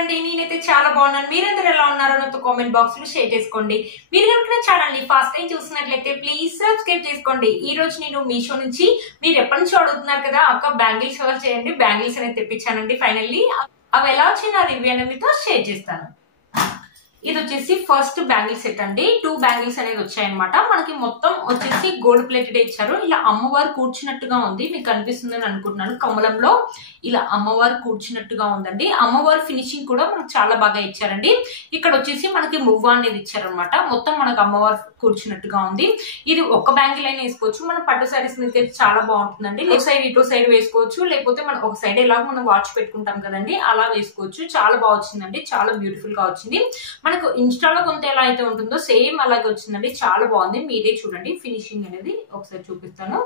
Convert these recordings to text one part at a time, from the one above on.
ఉన్నారండి? నేనైతే చాలా బాగున్నాను. మీరందరూ ఎలా ఉన్నారో నాతో కామెంట్ బాక్స్ లో షేర్ చేసుకోండి. మీరు కనుక ఛానల్ ని ఫస్ట్ టైం చూసినట్లయితే ప్లీజ్ సబ్స్క్రైబ్ చేసుకోండి. ఈ రోజు నేను మీషో నుంచి మీరు ఎప్పటి నుంచి అడుగుతున్నారు కదా అక్క బ్యాంగిల్స్ కవర్ చేయండి, బ్యాంగిల్స్ అనేది తెప్పించానండి. ఫైనల్లీ అవి ఎలా వచ్చిన రివ్యూ అనేది మీతో షేర్ చేస్తాను. ఇది వచ్చేసి ఫస్ట్ బ్యాంగిల్ సెట్ అండి. 2 బ్యాంగిల్స్ అనేది వచ్చాయన్నమాట. మనకి మొత్తం వచ్చేసి గోల్డ్ ప్లేటెడ్ ఇచ్చారు. ఇలా అమ్మవారు కూర్చున్నట్టుగా ఉంది, మీకు కనిపిస్తుందని అనుకుంటున్నాను. కమలంలో ఇలా అమ్మవారు కూర్చున్నట్టుగా ఉందండి. అమ్మవారు ఫినిషింగ్ కూడా మనకు చాలా బాగా ఇచ్చారండి. ఇక్కడ వచ్చేసి మనకి మువ్వ అనేది ఇచ్చారనమాట. మొత్తం మనకు అమ్మవారు కూర్చున్నట్టుగా ఉంది. ఇది ఒక బ్యాంగిల్ అయినా వేసుకోవచ్చు. మన పట్టు సారీస్ మీద చాలా బాగుంటుందండి. లెఫ్ట్ సైడ్ ఇటు సైడ్ వేసుకోవచ్చు, లేకపోతే మనం ఒక సైడ్ ఎలాగో మనం వాచ్ పెట్టుకుంటాం కదండి, అలా వేసుకోవచ్చు. చాలా బాగా వచ్చిందండి, చాలా బ్యూటిఫుల్ గా వచ్చింది. మనకు ఇన్స్టాలో కొంత ఎలా అయితే ఉంటుందో సేమ్ అలాగే వచ్చిందండి. చాలా బాగుంది, మీరే చూడండి. ఫినిషింగ్ అనేది ఒకసారి చూపిస్తాను.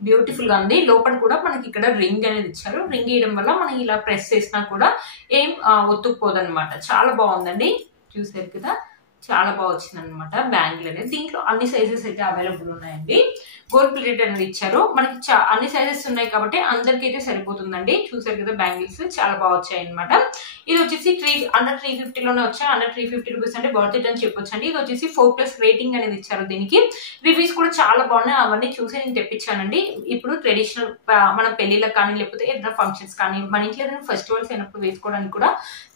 బ్యూటిఫుల్ గా ఉంది. లోపల కూడా మనకి ఇక్కడ రింగ్ అనేది ఇచ్చారు. రింగ్ వేయడం వల్ల మనం ఇలా ప్రెస్ చేసినా కూడా ఏం ఒత్తుకుపోదన్నమాట. చాలా బాగుందండి, చూసారు కదా, చాలా బాగా వచ్చింది అనమాట బ్యాంగిల్ అనేది. దీంట్లో అన్ని సైజెస్ అయితే అవైలబుల్ ఉన్నాయండి. గోల్డ్ ప్లేటెడ్ అనేది ఇచ్చారు. మనకి అన్ని సైజెస్ ఉన్నాయి కాబట్టి అందరికి అయితే సరిపోతుందండి. చూసారు కదా, బ్యాంగిల్స్ చాలా బాగా వచ్చాయి అనమాట. ఇది వచ్చేసి అండర్ 350 లోనే వచ్చాయి. అండర్ 350 రూపీస్ అంటే వర్త్ ఇట్ అని చెప్పొచ్చు అండి. ఇది వచ్చేసి 4+ రేటింగ్ అనేది ఇచ్చారు. దీనికి రివ్యూస్ కూడా చాలా బాగున్నాయి. అవన్నీ చూసి నేను తెప్పించానండి. ఇప్పుడు ట్రెడిషనల్ మన పెళ్లిళ్ళకి కానీ, లేకపోతే ఏదైనా ఫంక్షన్స్ కానీ, మన ఇంట్లో ఏదైనా ఫెస్టివల్స్ అయినప్పుడు వేసుకోవడానికి కూడా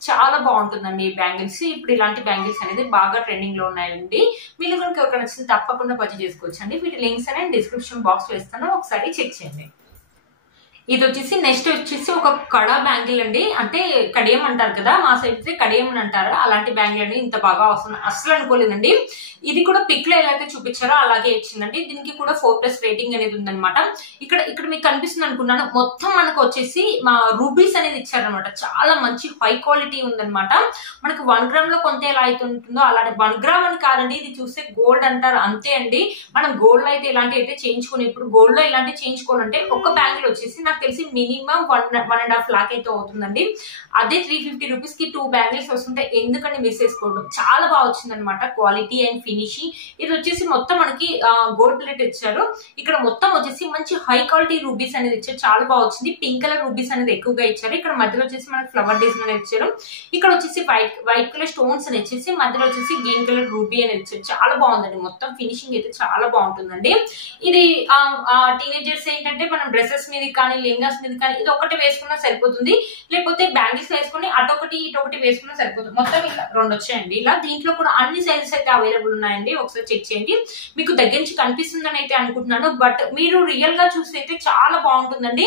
చాలా బాగుంటుందండి ఈ బ్యాంగిల్స్. ఇప్పుడు ఇలాంటి బ్యాంగిల్స్ అనేది బాగా ట్రెండింగ్ లో ఉన్నాయండి. మీరు కనుక ఎవరికి నచ్చితే తప్పకుండా పర్చేస్ చేసుకోవచ్చు అండి. వీటి లింక్స్ అనేది డిస్క్రిప్షన్ బాక్స్ లో ఇస్తాను, ఒకసారి చెక్ చేయండి. ఇది వచ్చేసి నెక్స్ట్ వచ్చేసి ఒక కడా బ్యాంగిల్ అండి. అంటే కడియం అంటారు కదా, మా సైడ్ అయితే కడియం అని అంటారు. అలాంటి బ్యాంగిల్ అండి. ఇంత బాగా వస్తుంది అసలు అనుకోలేదండి. ఇది కూడా పిక్ లో ఎలా అయితే చూపించారో అలాగే ఇచ్చిందండి. దీనికి కూడా 4+ రేటింగ్ అనేది ఉందన్నమాట. ఇక్కడ మీకు కనిపిస్తుంది అనుకున్నాను. మొత్తం మనకు వచ్చేసి మా రూబీస్ అనేది ఇచ్చారనమాట. చాలా మంచి హై క్వాలిటీ ఉందన్నమాట. మనకు 1 గ్రామ్ లో కొంత ఎలా అయితే ఉంటుందో అలాంటి 1 గ్రామ్ అని కాదండి. ఇది చూస్తే గోల్డ్ అంటారు అంతే అండి. మనం గోల్డ్ లో అయితే ఇలాంటి అయితే చేయించుకుని, ఇప్పుడు గోల్డ్ లో ఇలాంటి చేయించుకోవాలంటే ఒక బ్యాంగిల్ వచ్చేసి నాకు తెలిసి మినిమం 1.5 లాక్ అయితే అవుతుందండి. అదే 350 రూపీస్ కి 2 బ్యాంగిల్స్ వస్తుంటే ఎందుకని మిస్ చేసుకోవడం. చాలా బాగా వచ్చింది అనమాట క్వాలిటీ అండ్ ఫినిషింగ్. ఇది వచ్చేసి మొత్తం మనకి గోల్డ్ ప్లేట్ ఇచ్చారు. ఇక్కడ మొత్తం వచ్చేసి మంచి హై క్వాలిటీ రూబీస్ అనేది ఇచ్చారు. చాలా బాగా వచ్చింది. పింక్ కలర్ రూబీస్ అనేది ఎక్కువగా ఇచ్చారు. ఇక్కడ మధ్యలో వచ్చేసి మనకి ఫ్లవర్ డిజైన్ అనేది ఇచ్చారు. ఇక్కడ వచ్చేసి వైట్ కలర్ స్టోన్స్ అని ఇచ్చేసి మధ్యలో వచ్చేసి గ్రీన్ కలర్ రూబీ అనేది ఇచ్చారు. చాలా బాగుందండి. మొత్తం ఫినిషింగ్ అయితే చాలా బాగుంటుందండి. ఇది టీనేజర్స్ ఏంటంటే మనం డ్రెస్సెస్ మీద కానీ, లెహంగాస్ మీద కానీ ఇది ఒకటి వేసుకున్నా సరిపోతుంది. లేకపోతే బ్యాంగిల్స్ వేసుకుని అటొకటి ఇటొకటి వేసుకున్నా సరిపోతుంది. మొత్తం ఇలా 2 వచ్చాయండి. ఇలా దీంట్లో కూడా అన్ని సైజెస్ అయితే అవైలబుల్ ఉన్నాయండి. ఒకసారి చెక్ చేయండి. మీకు దగ్గర నుంచి కనిపిస్తుందని అయితే అనుకుంటున్నాను, బట్ మీరు రియల్ గా చూస్తే అయితే చాలా బాగుంటుందండి.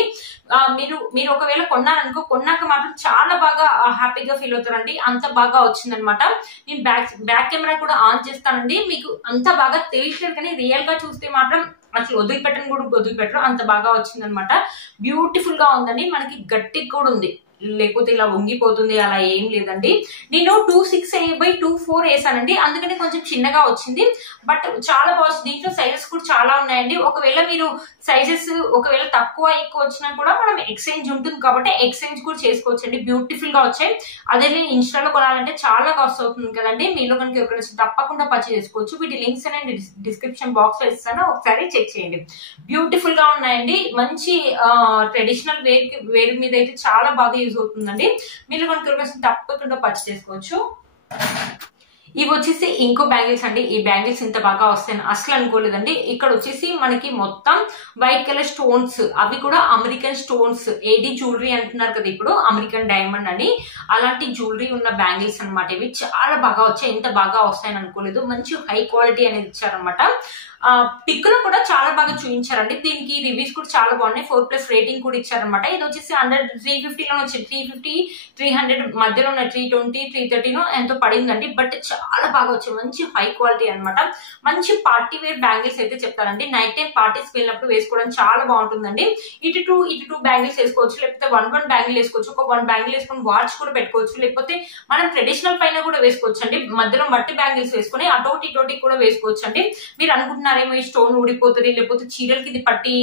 మీరు ఒకవేళ కొన్నారనుకో, కొన్నాక మాత్రం చాలా బాగా హ్యాపీగా ఫీల్ అవుతారండి. అంత బాగా వచ్చిందనమాట. నేను బ్యాక్ కెమెరా కూడా ఆన్ చేస్తానండి. మీకు అంత బాగా తెలియట్లేదు, కానీ రియల్ గా చూస్తే మాత్రం అసలు వదిలిపెట్టరు, అంత బాగా వచ్చిందనమాట. బ్యూటిఫుల్ గా ఉందండి. మనకి గట్టి కూడా ఉంది, లేకపోతే ఇలా వంగిపోతుంది అలా ఏం లేదండి. నేను 2.6/2.4 వేసానండి, అందుకని కొంచెం చిన్నగా వచ్చింది. బట్ చాలా బాగుంది. దీంట్లో సైజెస్ కూడా చాలా ఉన్నాయండి. ఒకవేళ మీరు సైజెస్ ఒకవేళ తక్కువ ఎక్కువ వచ్చినా కూడా మనం ఎక్స్చేంజ్ ఉంటుంది కాబట్టి ఎక్స్చేంజ్ కూడా చేసుకోవచ్చు అండి. బ్యూటిఫుల్ గా వచ్చాయి. అదే నేను ఇన్స్టాలో కొనాలంటే చాలా కాస్ట్ అవుతుంది కదండి. మీలో కనుక ఎవరికైనా తప్పకుండా పర్చేస్ చేసుకోవచ్చు. వీటి లింక్స్ అనేది డిస్క్రిప్షన్ బాక్స్ లో ఇస్తాను, ఒకసారి చెక్ చేయండి. బ్యూటిఫుల్ గా ఉన్నాయండి. మంచి ట్రెడిషనల్ వేర్ మీద అయితే చాలా బాగా యూజ్ అవుతుందండి. మీరు కనుక తప్పకుండా పర్చేస్ చేసుకోవచ్చు. ఇవి వచ్చేసి ఇంకో బ్యాంగిల్స్ అండి. ఈ బ్యాంగిల్స్ ఇంత బాగా వస్తాయని అసలు అనుకోలేదండి. ఇక్కడ వచ్చేసి మనకి మొత్తం వైట్ కలర్ స్టోన్స్, అవి కూడా అమెరికన్ స్టోన్స్. ఏది జ్యువెలరీ అంటున్నారు కదా ఇప్పుడు, అమెరికన్ డైమండ్ అని, అలాంటి జ్యువెలరీ ఉన్న బ్యాంగిల్స్ అనమాట. ఇవి చాలా బాగా వచ్చాయి. ఇంత బాగా వస్తాయని అనుకోలేదు. మంచి హై క్వాలిటీ అనేది ఇచ్చారనమాట. పిక్ లో కూడా చాలా బాగా చూపించారండి. దీనికి రివ్యూస్ కూడా చాలా బాగున్నాయి. 4+ రేటింగ్ కూడా ఇచ్చారనమాట. ఇది వచ్చేసి అండర్ 350 లో వచ్చింది. 350, 300 మధ్యలో ఉన్న 320, 330 ఎంతో పడిందండి. బట్ చాలా బాగా వచ్చాయి. మంచి హై క్వాలిటీ అనమాట. మంచి పార్టీ వేర్ బ్యాంగిల్స్ అయితే చెప్తారండి. నైట్ టైం పార్టీస్ వెళ్ళినప్పుడు వేసుకోవడానికి చాలా బాగుంటుందండి. ఇటు టూ బ్యాంగిల్స్ వేసుకోవచ్చు, లేకపోతే 1 బ్యాంగిల్ వేసుకోవచ్చు. ఒక 1 బ్యాంగిల్ వేసుకొని వాచ్ కూడా పెట్టుకోవచ్చు, లేకపోతే మనం ట్రెడిషనల్ పైన కూడా వేసుకోవచ్చు అండి. మధ్యలో మట్టి బ్యాంగిల్స్ వేసుకుని అటోటి ఇటోటి కూడా వేసుకోవచ్చు అండి. మీరు అనుకుంటున్నారు అనుకుంటున్నారేమో ఈ స్టోన్ ఊడిపోతుంది, లేకపోతే చీరలకి ఇది పట్టి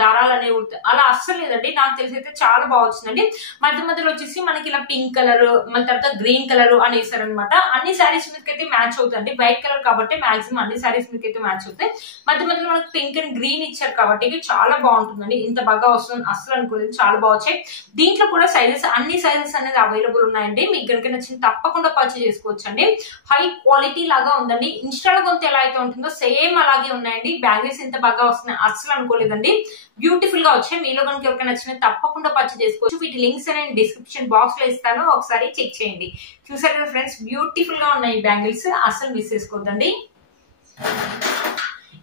దారాలు అనేవి ఊడుతాయి, అలా అస్సలు లేదండి. నాకు తెలిసి అయితే చాలా బాగా వచ్చిందండి. మధ్య మధ్యలో వచ్చేసి మనకి ఇలా పింక్ కలర్, మళ్ళీ తర్వాత గ్రీన్ కలర్ అని వేసారనమాట. అన్ని శారీస్ మీదకి అయితే మ్యాచ్ అవుతుంది, వైట్ కలర్ కాబట్టి మాక్సిమం అన్ని శారీస్ మీదకి అయితే మ్యాచ్ అవుతాయి. మధ్య మధ్యలో మనకి పింక్ అండ్ గ్రీన్ ఇచ్చారు కాబట్టి ఇది చాలా బాగుంటుందండి. ఇంత బాగా వస్తుంది అస్సలు అనుకోలేదు, చాలా బాగా వచ్చాయి. దీంట్లో కూడా సైజెస్, అన్ని సైజెస్ అనేది అవైలబుల్ ఉన్నాయండి. మీకు కనుక నచ్చింది తప్పకుండా పర్చేజ్ చేసుకోవచ్చు అండి. హై క్వాలిటీ లాగా ఉందండి. ఇన్స్టాలో కొంత ఎలా అయితే ఉంటుందో సేమ్ అలాగే ఉన్నాయండి. బ్యాంగిల్స్ ఇంత బాగా వస్తున్నాయి అస్సలు అనుకోలేదండి. బ్యూటిఫుల్ గా వచ్చాయి. మీలో కనుక ఎవరికైనా నచ్చినా తప్పకుండా పర్చేజ్ చేసుకోవచ్చు. వీటి లింక్స్ నేను డిస్క్రిప్షన్ బాక్స్ లో ఇస్తాను, ఒకసారి చెక్ చేయండి. చూసారు కదా ఫ్రెండ్స్, బ్యూటిఫుల్ గా ఉన్నాయి బ్యాంగిల్స్, అస్సలు మిస్ చేసుకోవద్దండి.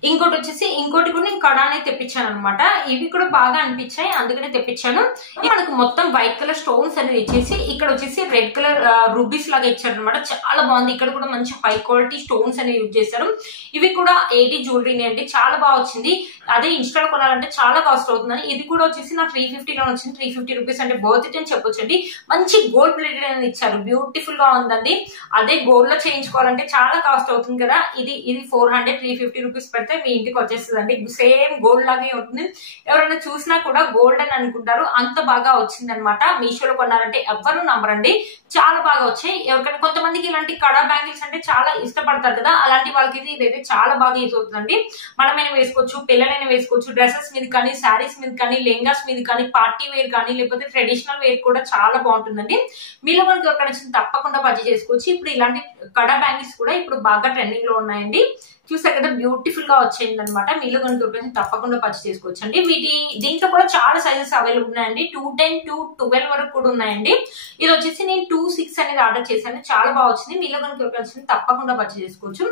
ఇంకోటి వచ్చేసి ఇంకోటి కూడా నేను కడానే తెప్పించాను అనమాట. ఇవి కూడా బాగా అనిపించాయి, అందుకనే తెప్పించాను. మనకు మొత్తం వైట్ కలర్ స్టోన్స్ అనేది ఇచ్చేసి ఇక్కడ వచ్చేసి రెడ్ కలర్ రూబీస్ లాగా ఇచ్చారు అనమాట. చాలా బాగుంది. ఇక్కడ కూడా మంచి హై క్వాలిటీ స్టోన్స్ అనేవి యూజ్ చేశారు. ఇవి కూడా 80 జ్యువెలరీని అండి, చాలా బాగా వచ్చింది. అదే ఇన్స్టాల్ కొనాలంటే చాలా కాస్ట్ అవుతుందని ఇది కూడా వచ్చేసి నాకు 350 లో వచ్చింది. 350 రూపీస్ అంటే బర్త్ ఇట్ అని చెప్పొచ్చండి. మంచి గోల్డ్ ప్లేటెడ్ అనేది ఇచ్చారు, బ్యూటిఫుల్ గా ఉందండి. అదే గోల్డ్ లో చేయించుకోవాలంటే చాలా కాస్ట్ అవుతుంది కదా. ఇది 400 350 రూపీస్ పెడితే మీ ఇంటికి వచ్చేస్తుందండి. సేమ్ గోల్డ్ లాగే ఉంటుంది. ఎవరైనా చూసినా కూడా గోల్డ్ అని అనుకుంటారు, అంత బాగా వచ్చింది అనమాట. మీషోలో కొన్నారంటే ఎవరు నమ్మరండి, చాలా బాగా వచ్చాయి. ఎవరికైనా కొంతమందికి ఇలాంటి కడా బ్యాంగిల్స్ అంటే చాలా ఇష్టపడతారు కదా, అలాంటి వాళ్ళకి ఇదైతే చాలా బాగా యూజ్ అవుతుందండి. మనమైనా వేసుకోవచ్చు, పిల్లలైనా వేసుకోవచ్చు, డ్రెస్సెస్ మీద కానీ, శారీస్ మీద కానీ, లెంగాస్ మీద కానీ, పార్టీ వేర్ కానీ, లేకపోతే ట్రెడిషనల్ వేర్ కూడా చాలా బాగుంటుందండి. మీలో మనకి ఎవరికైనా నచ్చింది తప్పకుండా పర్చేజ్ చేసుకోవచ్చు. ఇప్పుడు ఇలాంటి కడా బ్యాంగిల్స్ కూడా ఇప్పుడు బాగా ట్రెండింగ్ లో ఉన్నాయండి. చూసారు కదా, బ్యూటిఫుల్ గా వచ్చేయండి అనమాట. మీలో కనుక తప్పకుండా పర్చేజ్ చేసుకోవచ్చు అండి. దీంట్లో కూడా చాలా సైజెస్ అవైలబుల్ ఉన్నాయండి. 210 to 12 వరకు కూడా ఉన్నాయండి. ఇది వచ్చేసి నేను 26 అనేది ఆర్డర్ చేశాను, చాలా బాగా వచ్చింది. మీలో కనుక తప్పకుండా పర్చేజ్ చేసుకోవచ్చు.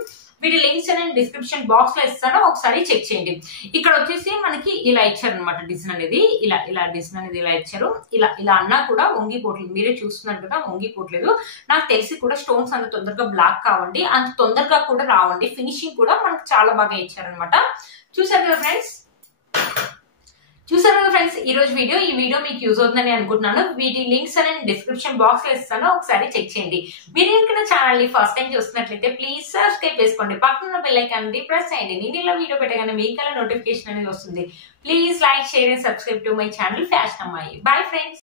వీటి లింక్స్ నేను డిస్క్రిప్షన్ బాక్స్ లో ఇస్తాను, ఒకసారి చెక్ చేయండి. ఇక్కడ వచ్చేసి మనకి ఇలా ఇచ్చారు అనమాట. డిజైన్ అనేది ఇలా డిజైన్ అనేది ఇలా ఇచ్చారు. ఇలా అన్నా కూడా వంగిపోవట్లేదు, మీరే చూస్తున్నారు కదా, వంగిపోవట్లేదు. నాకు తెలిసి కూడా స్టోన్స్ అంత తొందరగా బ్లాక్ కావండి, అంత తొందరగా కూడా రావండి. ఫినిషింగ్ కూడా మనకు చాలా బాగా ఇచ్చారనమాట. చూసారు కదా ఫ్రెండ్స్, ఈ రోజు ఈ వీడియో మీకు యూజ్ అవుతుందని అనుకుంటున్నాను. వీటి లింక్స్ నేను డిస్క్రిప్షన్ బాక్స్ లో ఇస్తాను, ఒకసారి చెక్ చేయండి. మీరు ఇంకా ఛానల్ ని ఫస్ట్ టైం చూస్తున్నట్లయితే ప్లీజ్ సబ్స్క్రైబ్ చేసుకోండి. పక్కన బెల్ ఐకాన్ ప్రెస్ చేయండి. నేను ఇలా వీడియో పెట్టగానే మీకు నోటిఫికేషన్ అనేది వస్తుంది. Please like, share and subscribe to my channel fashion అమ్మాయి. Bye friends.